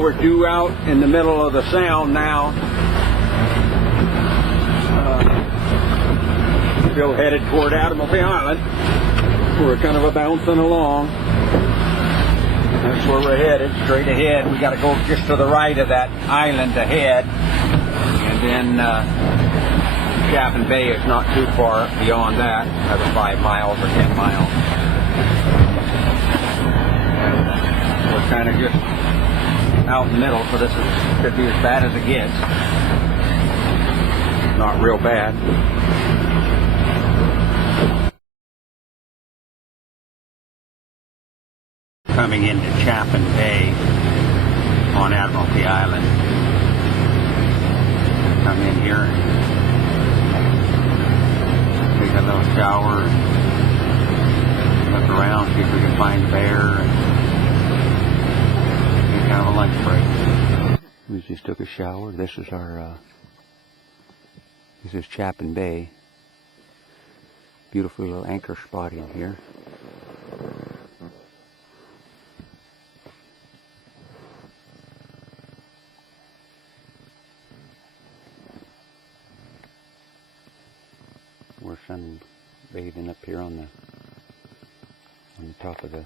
We're due out in the middle of the sound now. Still headed toward Admiralty Island. We're kind of bouncing along. That's where we're headed, straight ahead. We got to go just to the right of that island ahead. And then Chaffin Bay is not too far beyond that, another 5 miles or 10 miles. We're kind of just out in the middle, so this could be as bad as it gets. Not real bad. Coming into Chaffin Bay on Admiralty Island. Come in here, take a little shower, and look around, see if we can find a bear, and kind of a lunch break. We just took a shower. This is our, this is Chaffin Bay. Beautiful little anchor spot in here. We're sunbathing up here on the top of the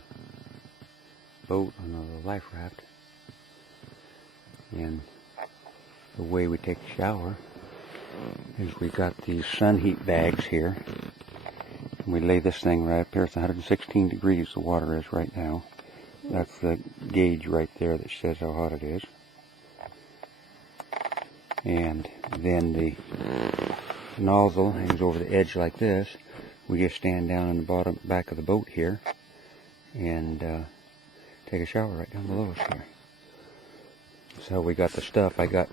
boat on the life raft. And the way we take a shower is we got these sun heat bags here. And we lay this thing right up here. It's 116 degrees the water is right now. That's the gauge right there that says how hot it is. And then the nozzle hangs over the edge like this. We just stand down in the back of the boat here and take a shower right down below us here. So we got the stuff. I got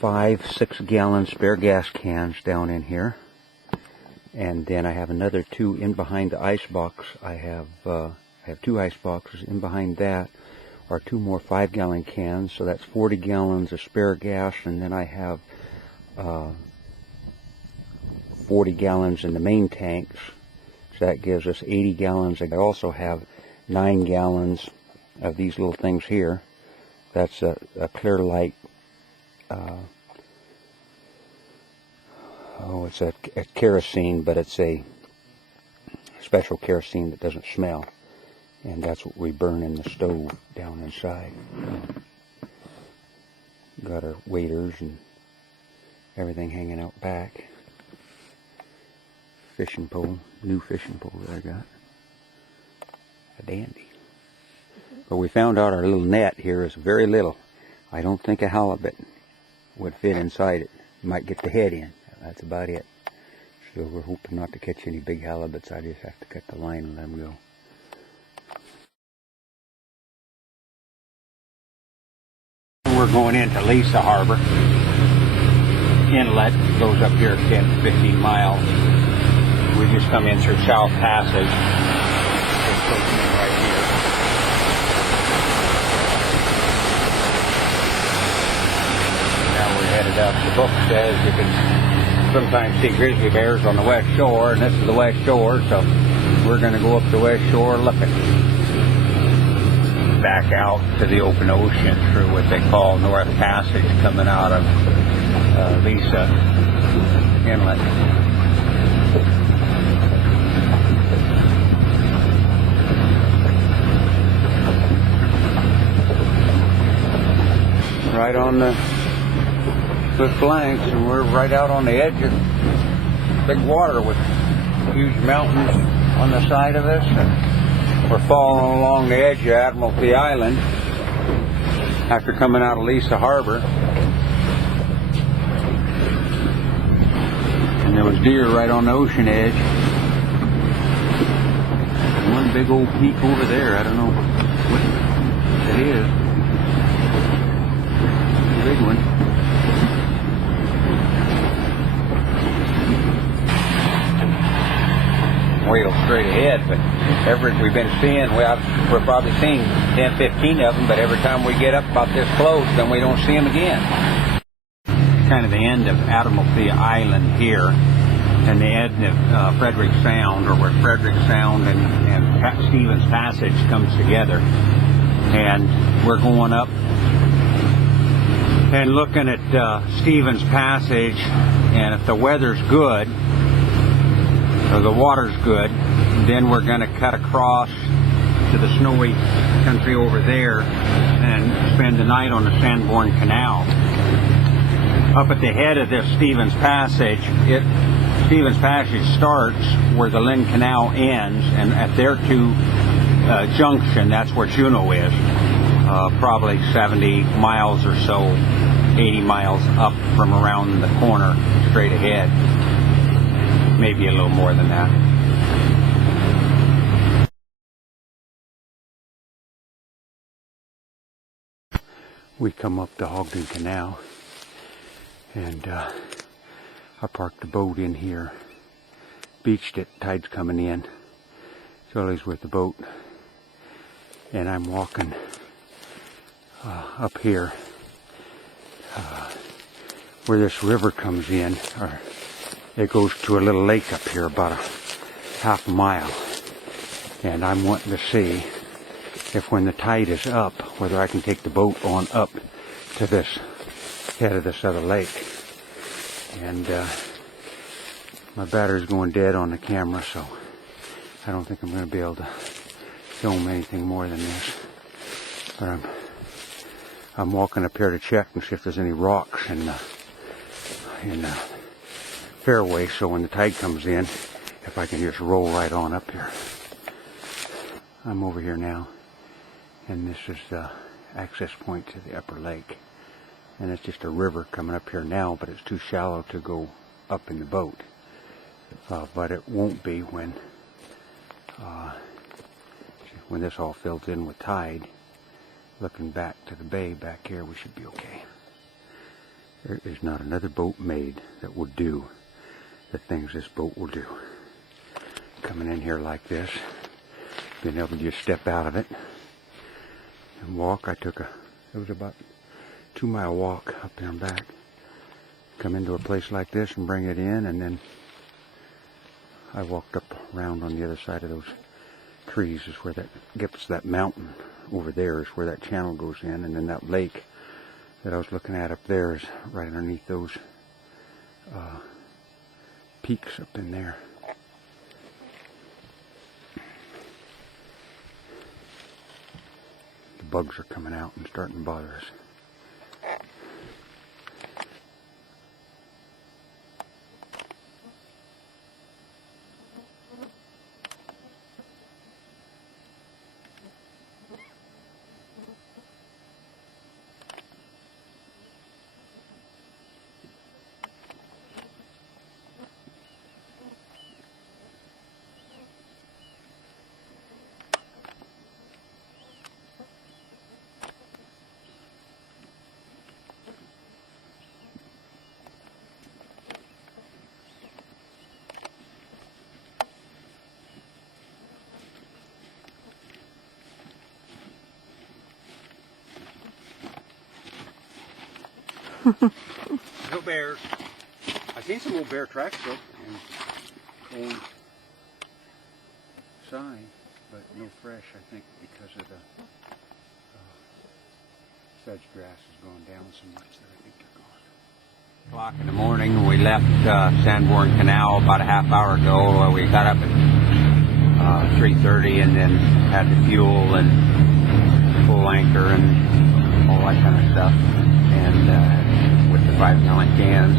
5 6-gallon spare gas cans down in here, and then I have another 2 in behind the ice box. I have 2 ice boxes. In behind that are 2 more 5-gallon cans, so that's 40 gallons of spare gas, and then I have 40 gallons in the main tanks, so that gives us 80 gallons. I also have 9 gallons of these little things here. That's a clear light, it's a kerosene, but it's a special kerosene that doesn't smell, and that's what we burn in the stove down inside. Got our waders and everything hanging out back. Fishing pole, new fishing pole that I got. A dandy. But we found out our little net here is very little. I don't think a halibut would fit inside it. You might get the head in. That's about it. So we're hoping not to catch any big halibuts. I just have to cut the line and let them go. We're going into Lisa Harbor. Inlet goes up here 10 to 15 miles. We just come in through South Passage. Right here. Now we're headed up. The book says you can sometimes see grizzly bears on the west shore, and this is the west shore, so we're going to go up the west shore looking. Back out to the open ocean through what they call North Passage, coming out of Lisa Inlet. Right on the cliff flanks, and we're right out on the edge of big water with huge mountains on the side of us, and we're following along the edge of Admiralty Island after coming out of Lisa Harbor. And there was deer right on the ocean edge. And one big old peak over there. I don't know what it is. Big one. Whale straight ahead, but we've been seeing, we're probably seeing 10, 15 of them, but every time we get up about this close, then we don't see them again. Kind of the end of Admiralty Island here, and the end of Frederick Sound, or where Frederick Sound and Stevens Passage comes together. And we're going up And looking at Stevens Passage, and if the weather's good, or the water's good, then we're going to cut across to the snowy country over there and spend the night on the Sanborn Canal. Up at the head of this Stevens Passage, Stevens Passage starts where the Lynn Canal ends, and at their two junction, that's where Juneau is. Probably 70 miles or so, 80 miles up from around the corner, straight ahead. Maybe a little more than that. We come up to Ogden Canal, and I parked the boat in here, beached it, tide's coming in, Sully's with the boat, and I'm walking up here where this river comes in, or it goes to a little lake up here about a half a mile, and I'm wanting to see if when the tide is up, whether I can take the boat on up to this head of this other lake. And my battery's going dead on the camera, so I don't think I'm going to be able to film anything more than this. But I'm walking up here to check and see if there's any rocks in the fairway, so when the tide comes in, if I can just roll right on up here. I'm over here now, and this is the access point to the upper lake. And it's just a river coming up here now, but it's too shallow to go up in the boat. But it won't be when this all fills in with tide. Looking back to the bay back here, we should be okay. There is not another boat made that will do the things this boat will do. Coming in here like this, being able to just step out of it and walk. It was about 2-mile walk up there and back. Come into a place like this and bring it in, and then I walked up around on the other side of those trees is where that gets that mountain over there is where that channel goes in, and then that lake that I was looking at up there is right underneath those peaks up in there. The bugs are coming out and starting to bother us. No bears. I've seen some old bear tracks though, and old sign, but no fresh, I think, because of the sedge grass has gone down so much that I think they're gone. O'clock in the morning, we left Sanborn Canal about a half hour ago. We got up at 3:30 and then had the fuel and full anchor and all that kind of stuff. And with the 5-gallon cans.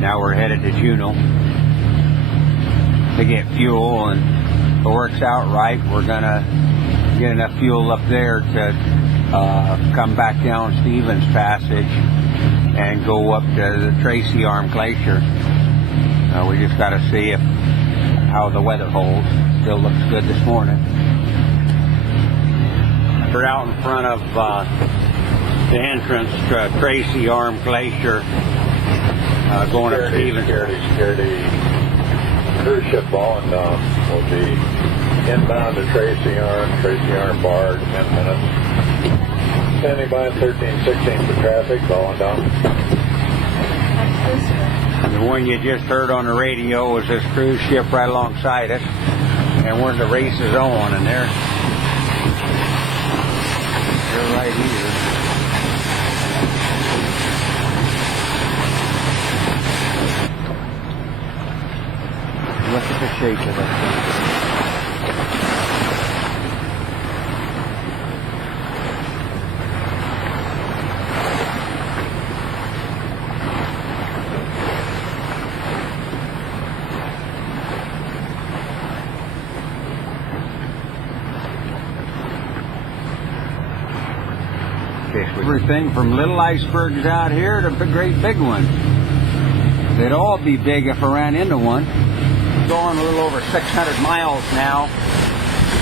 Now we're headed to Juneau to get fuel, and if it works out right, we're gonna get enough fuel up there to come back down Stevens Passage and go up to the Tracy Arm Glacier. We just got to see how the weather holds. Still looks good this morning. We're out in front of the entrance to Tracy Arm Glacier, going up Stevens. Security cruise ship Ballendon will be inbound to Tracy Arm bar in 10 minutes. Standing by 1316 for traffic, Ballendon. The one you just heard on the radio was this cruise ship right alongside us, and when the race is on, and they're right here. look at the shape of that thing. Everything from little icebergs out here to great big ones. They'd all be big if I ran into one. Going a little over 600 miles now.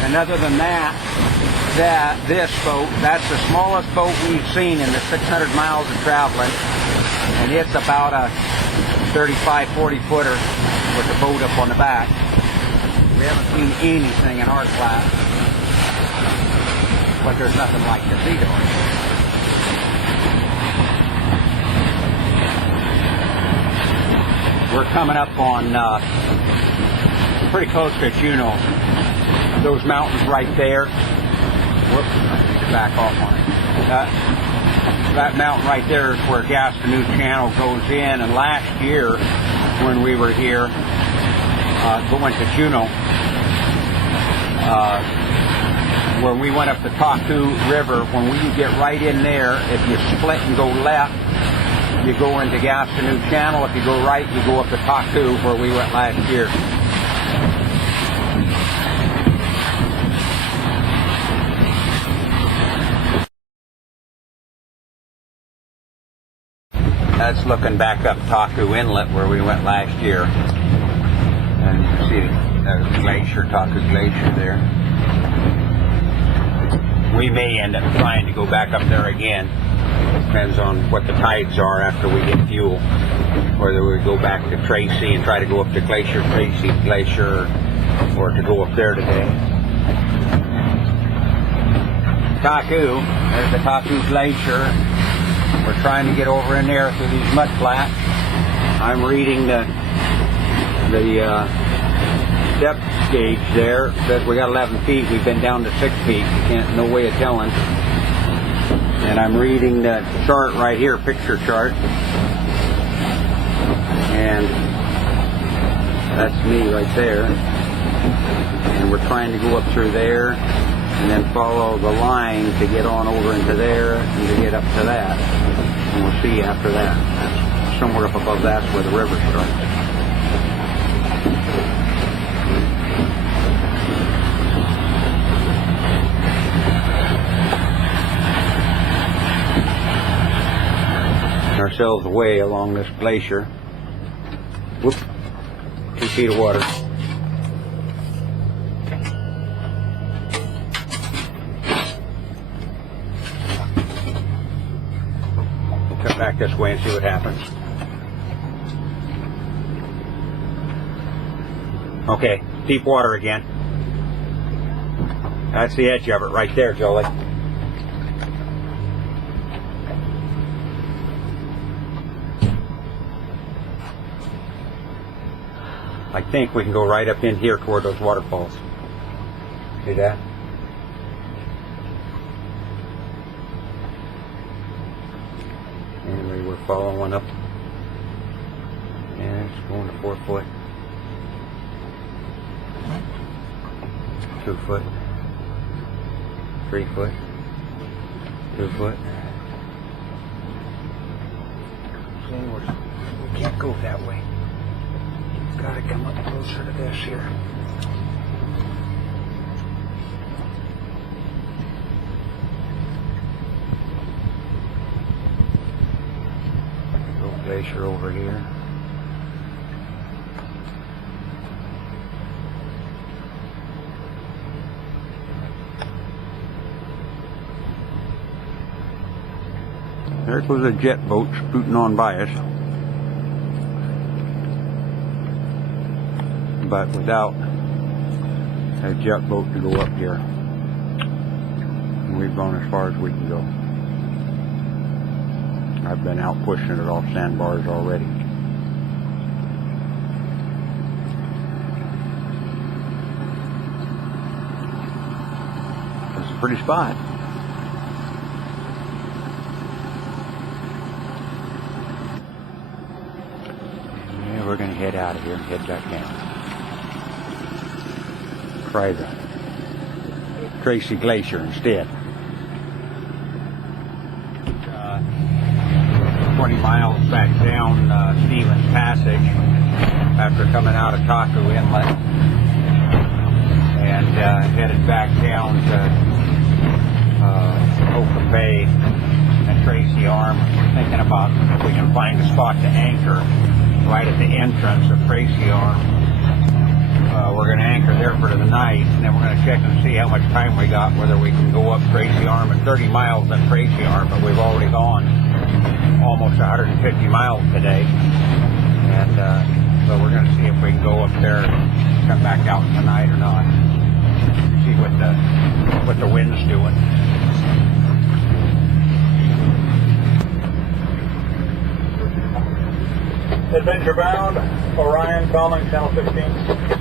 And other than that, this boat, that's the smallest boat we've seen in the 600 miles of traveling. And it's about a 35, 40 footer with the boat up on the back. We haven't seen anything in our class. But there's nothing like the Sea. We're coming up on pretty close to Juneau. Those mountains right there. Whoops, I need to back off on it. That mountain right there is where Gastineau Channel goes in. And last year, when we were here, going to Juneau, when we went up the Taku River, when we get right in there, if you split and go left, you go into Gastineau Channel. If you go right, you go up to Taku, where we went last year. That's looking back up Taku Inlet, where we went last year. And you can see there's glacier, Taku Glacier there. We may end up trying to go back up there again. Depends on what the tides are after we get fuel. Whether we go back to Tracy and try to go up to Tracy Glacier, or to go up there today. Taku, there's the Taku Glacier. We're trying to get over in there through these mud flats. I'm reading the depth gauge there. It says we got 11 feet. We've been down to 6 feet. No way of telling. And I'm reading the chart right here, picture chart. And that's me right there. And we're trying to go up through there and then follow the line to get on over into there and to get up to that. And we'll see after that. That's somewhere up above that's where the river starts. Ourselves away along this glacier. Whoop, 2 feet of water. We'll cut back this way and see what happens. Okay, deep water again. That's the edge of it right there, Jolie. I think we can go right up in here toward those waterfalls. See that? Anyway, we're following up. And it's going to 4 foot. 2 foot. 3 foot. 2 foot. See, we can't go that way. Got to come up closer to this here. Little glacier over here. There goes a jet boat scooting on by us. But without a jet boat to go up here. And we've gone as far as we can go. I've been out pushing it off sandbars already. It's a pretty spot. Yeah, we're going to head out of here and head back down. try the Tracy Glacier instead. 20 miles back down Stevens Passage after coming out of Taku Inlet, and headed back down to Oka Bay and Tracy Arm, thinking about if we can find a spot to anchor right at the entrance of Tracy Arm. We're going to anchor there for the night, and then we're going to check and see how much time we got, whether we can go up Tracy Arm. At 30 miles up Tracy Arm, but we've already gone almost 150 miles today, and so we're going to see if we can go up there and come back out tonight or not. See what the wind's doing. Adventure bound, Orion calling channel 16.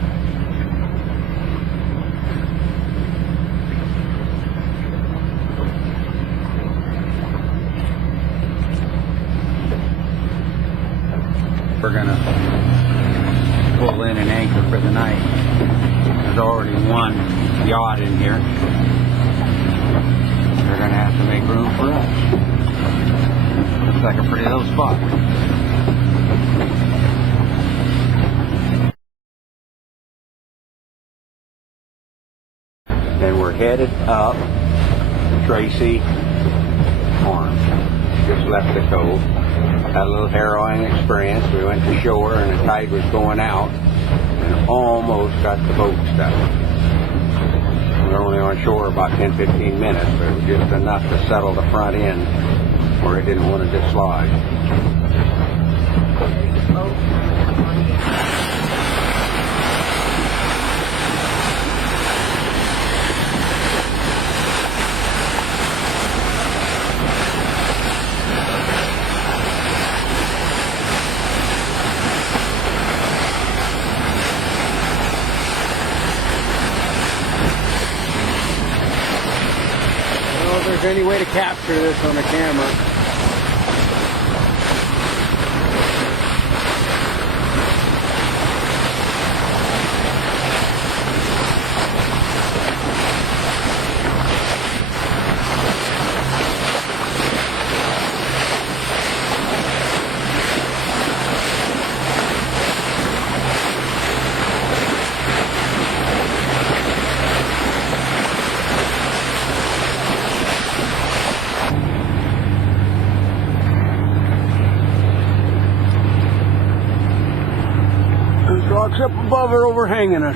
We're gonna pull in and anchor for the night. There's already one yacht in here. They're gonna have to make room for us. Looks like a pretty little spot. Then we're headed up Tracy Arm. Just left the cove. Had a little harrowing experience. We went to shore and the tide was going out and almost got the boat stuck. We were only on shore about 10-15 minutes, but it was just enough to settle the front end where it didn't want to dislodge. If there's any way to capture this on the camera. Rocks up above are overhanging us.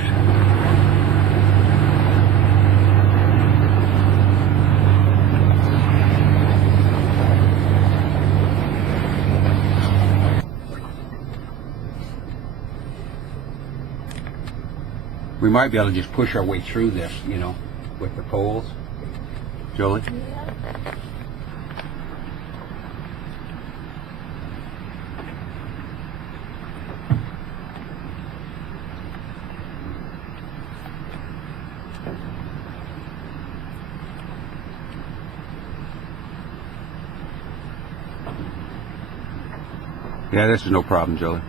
We might be able to just push our way through this, you know, with the poles. Julie? Yeah, this is no problem, Julie.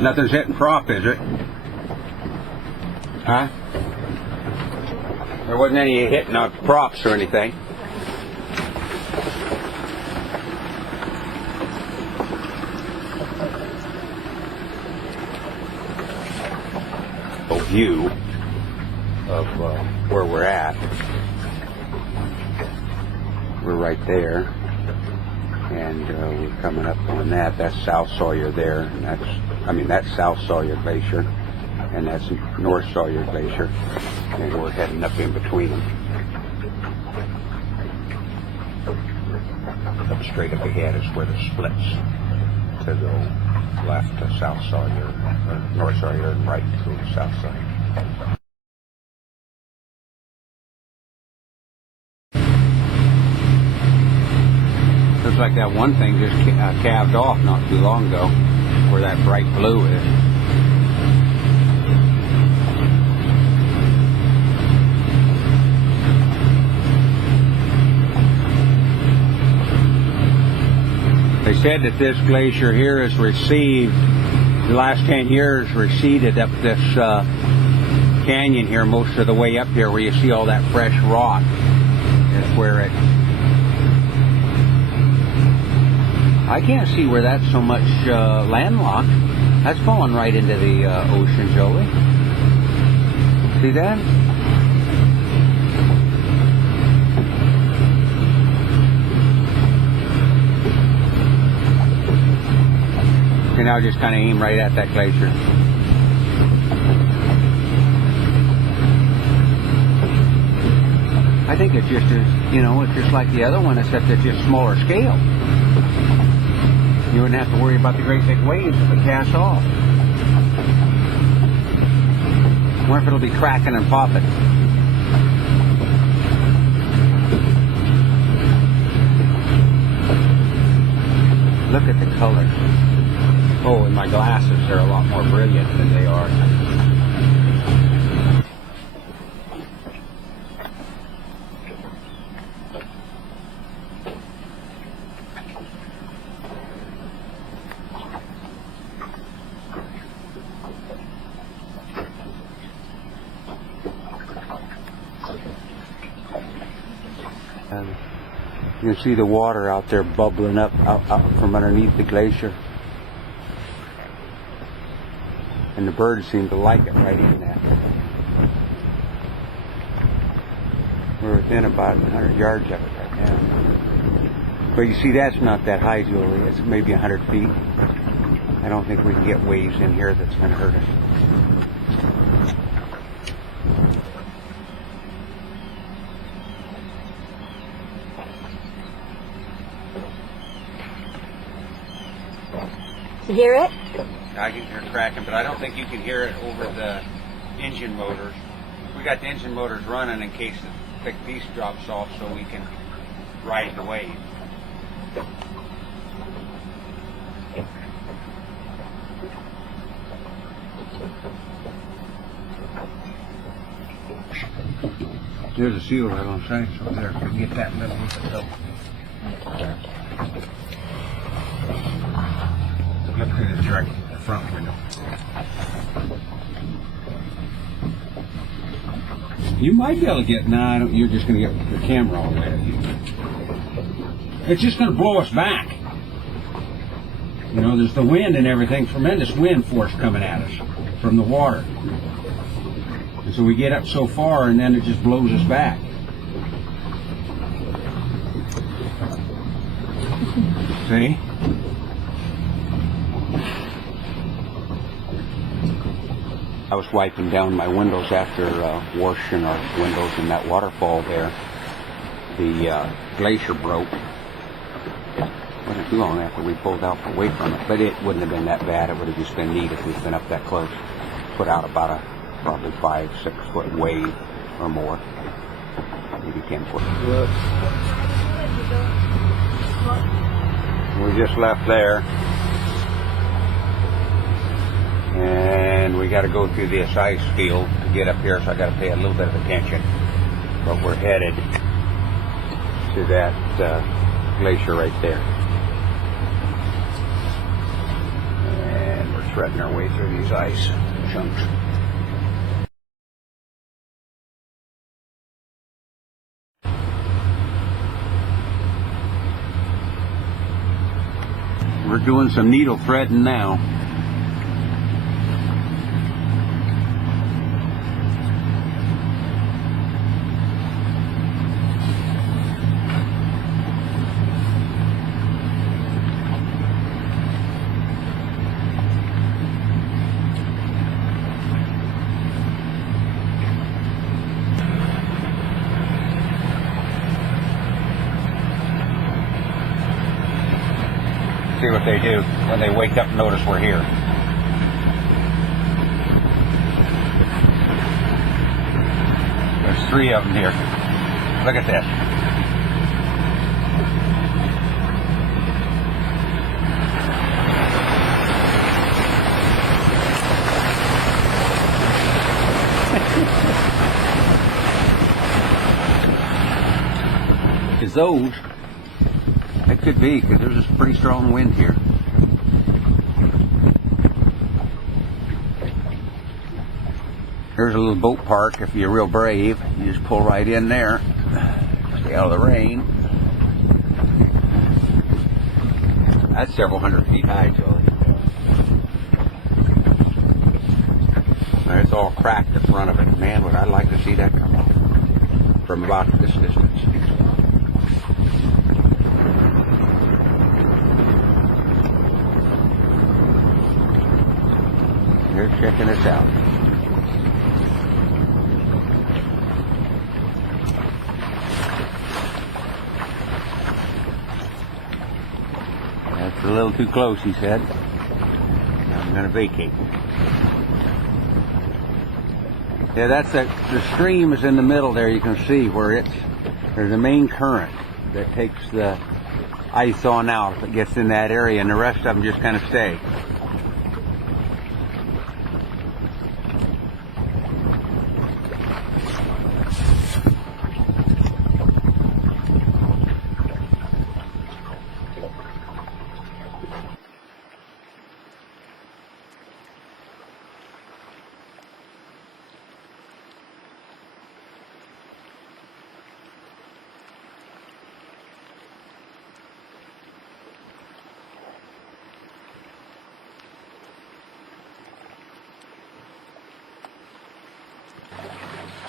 Nothing's hitting prop, is it? Huh? There wasn't any hitting on props or anything. View of where we're at. We're right there, and we're coming up on that. That's South Sawyer there, and that's South Sawyer Glacier, and that's North Sawyer Glacier, and we're heading up in between them. Up straight up ahead is where the splits to go left to South Sawyer, or North Sawyer, and right to South Sawyer. Looks like that one thing just calved off not too long ago, where that bright blue is. said that this glacier here has received, the last 10 years, receded up this canyon here most of the way up here where you see all that fresh rock. That's where it... I can't see where that's so much landlocked. That's falling right into the ocean, Joey. See that? And now just kind of aim right at that glacier. I think it's just as, you know, it's just like the other one, except it's just smaller scale. You wouldn't have to worry about the great big waves if it casts off. I wonder if it'll be cracking and popping. Look at the color. Oh, in my glasses, they're a lot more brilliant than they are. You can see the water out there bubbling up out from underneath the glacier. And the birds seem to like it right in that. We're within about 100 yards of it right now. But you see, that's not that high, Julie. It's maybe 100 feet. I don't think we can get waves in here that's going to hurt us. You hear it? I can hear it cracking, but I don't think you can hear it over the engine motors. We got the engine motors running in case the thick piece drops off so we can ride the wave. There's a seal right on side, so there, we can get that in the middle of it though. Look through the direct front window. You might be able to get, nah, you're just going to get the camera all the way at you. It's just going to blow us back. You know, there's the wind and everything, tremendous wind force coming at us from the water. And so we get up so far and then it just blows us back. See? I was wiping down my windows after washing our windows in that waterfall there. The glacier broke. It wasn't too long after we pulled out away from it, but it wouldn't have been that bad. It would have just been neat if we'd been up that close. Put out about a probably 5-6 foot wave or more, maybe 10 foot. We just left there. And we got to go through this ice field to get up here, so I got to pay a little bit of attention. But we're headed to that glacier right there. And we're threading our way through these ice chunks. We're doing some needle threading now. See what they do when they wake up and notice we're here. There's 3 of them here. Look at this. Is those, it could be, because there's a pretty strong wind here. Here's a little boat park. If you're real brave, you just pull right in there. Stay out of the rain. That's several hundred feet high, Joey. It's all cracked the front of it. Man, would I like to see that come off from about this distance. They're checking this out. That's a little too close, he said. I'm going to vacate. Yeah, that's the stream is in the middle there. You can see where there's a main current that takes the ice on out if it gets in that area, and the rest of them just kind of stay.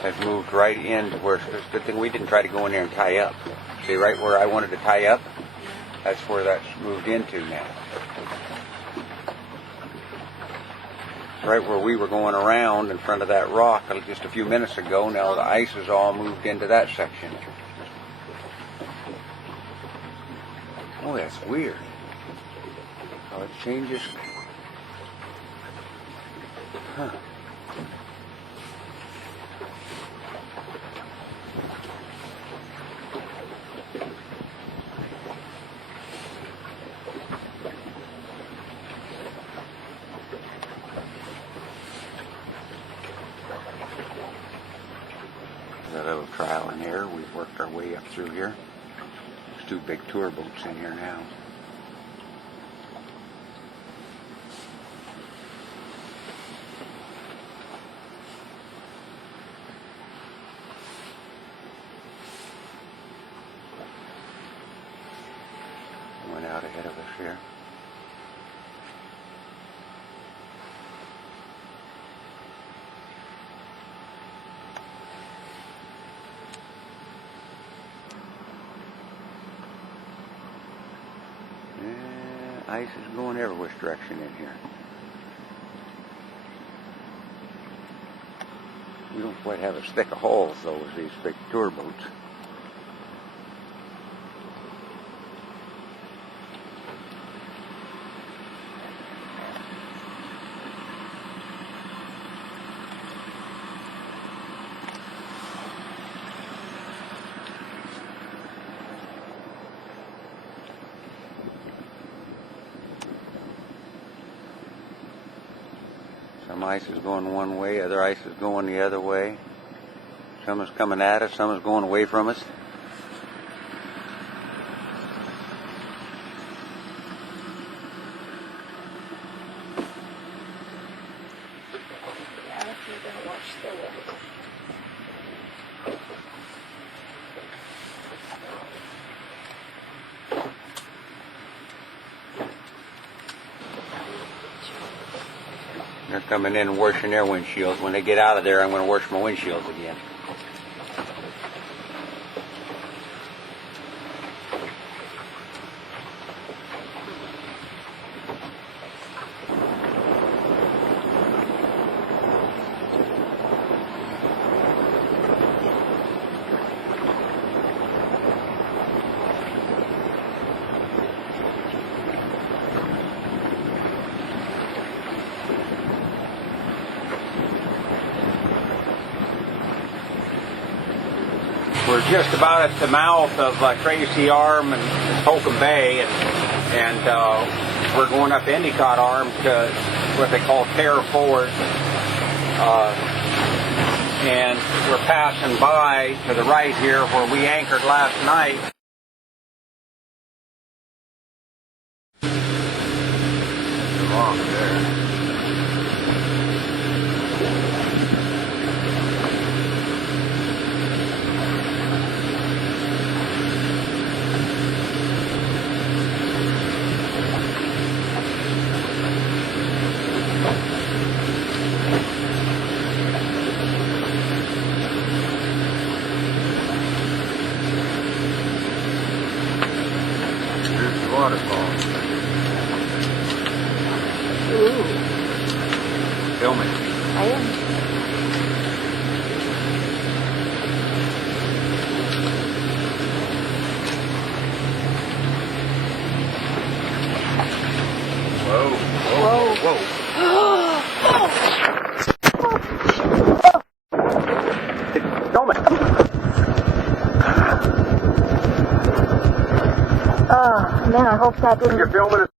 Has moved right into where it's a good thing we didn't try to go in there and tie up. See, right where I wanted to tie up, that's where that's moved into now. Right where we were going around in front of that rock just a few minutes ago, now the ice has all moved into that section. Oh, that's weird. How it changes. Huh. A little trial in here. We've worked our way up through here. There's two big tour boats in here now. Went out ahead of us here. Ice is going every which direction in here. We don't quite have as thick a hulls though as these big tour boats. Some ice is going one way, other ice is going the other way. Some is coming at us, some is going away from us. They're coming in and washing their windshields. When they get out of there, I'm going to wash my windshields again. We're just about at the mouth of Tracy Arm and Holcomb Bay, and we're going up Endicott Arm to what they call Terror Ford, and we're passing by to the right here where we anchored last night. whoa. Film it. Oh, man, I hope that didn't... You're filming it.